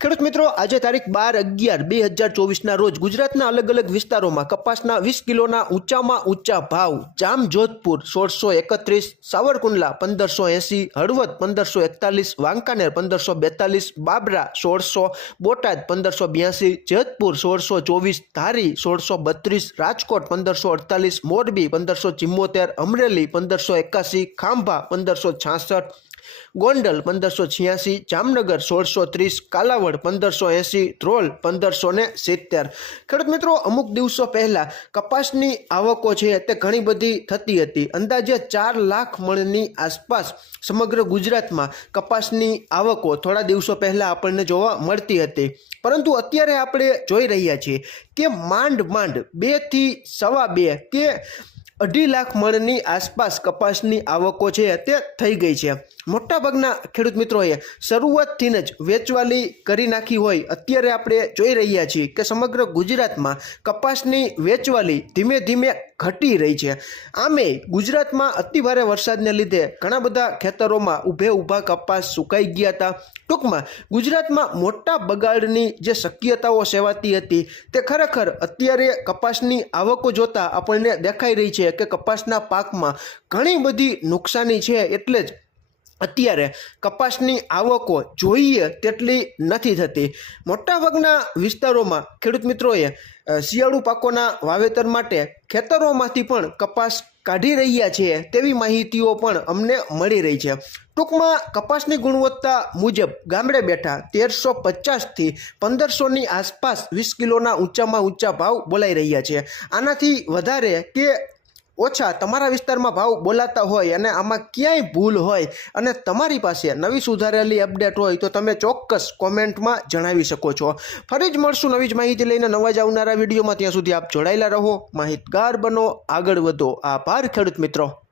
ખેડૂત મિત્રો, આજે તારીખ બાર અગિયાર બે હજાર ચોવીસના રોજ ગુજરાતના અલગ અલગ વિસ્તારોમાં કપાસના વીસ કિલોના ઊંચામાં ઊંચા ભાવ, જામજોધપુર સોળસો એકત્રીસ, સાવરકુંડલા પંદરસો એંસી, હળવદ પંદરસો એકતાલીસ, વાંકાનેર પંદરસો બેતાલીસ, બાબરા સોળસો, બોટાદ પંદરસો બ્યાસી, જેતપુર સોળસો ચોવીસ, ધારી સોળસો બત્રીસ, રાજકોટ પંદરસો અડતાલીસ, મોરબી પંદરસો ચિમ્મોતેર, અમરેલી પંદરસો એકાસી, ખાંભા પંદરસો છાસઠ ગોંડલ પંદરસો છ્યાસી, જામનગર સોળસો ત્રીસ, કાલાવડ પંદરસો એંસી, ધ્રોલ પંદરસો ને સિત્તેર. ખેડૂત મિત્રો, અમુક દિવસો પહેલાં કપાસની આવકો છે તે ઘણી બધી થતી હતી. અંદાજે ચાર લાખ મણની આસપાસ સમગ્ર ગુજરાતમાં કપાસની આવકો થોડા દિવસો પહેલાં આપણને જોવા મળતી હતી. પરંતુ અત્યારે આપણે જોઈ રહ્યા છીએ કે માંડ માંડ બેથી સવા બે કે અઢી લાખ મણની આસપાસ કપાસની આવકો છે તે થઈ ગઈ છે. મોટાભાગના ખેડૂત મિત્રોએ શરૂઆતથી જ વેચવાલી કરી નાખી હોય અત્યારે આપણે જોઈ રહ્યા છીએ કે સમગ્ર ગુજરાતમાં કપાસની વેચવાલી ધીમે ધીમે ઘટી રહી છે. આમે ગુજરાતમાં અતિભારે વરસાદને લીધે ઘણા બધા ખેતરોમાં ઊભે ઊભા કપાસ સુકાઈ ગયા હતા. ટૂંકમાં ગુજરાતમાં મોટા બગાડની જે શક્યતાઓ સેવાતી હતી તે ખરેખર અત્યારે કપાસની આવકો જોતાં આપણને દેખાઈ રહી છે. કે કપાસના પાકમાં ઘણી બધી નુકસાની છે એટલે જ અત્યારે કપાસની આવકો જોઈએ તેટલી નથી થતી. મોટાભાગના વિસ્તારોમાં ખેડૂત મિત્રોએ શિયાળુ પાકોના વાવેતર માટે ખેતરોમાંથી પણ કપાસ કાઢી રહ્યા છે તેવી માહિતીઓ પણ અમને મળી રહી છે. ટૂંકમાં કપાસની ગુણવત્તા મુજબ ગામડે બેઠા તેરસો પચાસથી પંદરસોની આસપાસ વીસ કિલોના ઊંચામાં ઊંચા ભાવ બોલાઈ રહ્યા છે. આનાથી વધારે કે ઓછા તમારા વિસ્તારમાં ભાવ બોલાતા હોય અને આમાં ક્યાંય ભૂલ હોય અને તમારી પાસે નવી સુધારેલી અપડેટ હોય તો તમે ચોક્કસ કોમેન્ટમાં જણાવી શકો છો. ફરી જ મળશું નવી જ માહિતી લઈને નવા જ આવનારા વિડીયોમાં. ત્યાં સુધી આપ જોડાયેલા રહો, માહિતગાર બનો, આગળ વધો. આભાર ખેડૂત મિત્રો.